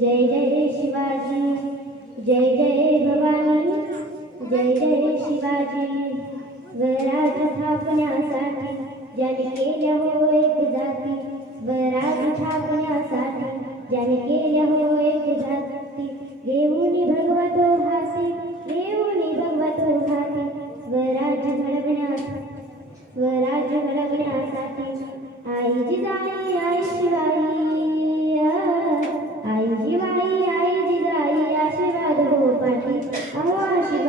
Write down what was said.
जय जय शिवाजी, जय जय भवानी, जय जय शिवाजी। स्वराज थापण्यासाठी ज्याने केल्या हो एक जाती। स्वराज थापण्यासाठी ज्याने केल्या हो एक जाती। देऊनी भगवतो हाती देऊनी भगवतो हाती स्वराज घडवण्यासाठी स्वराज घडवण्यासाठी आई जिजाई, आई शिवाई।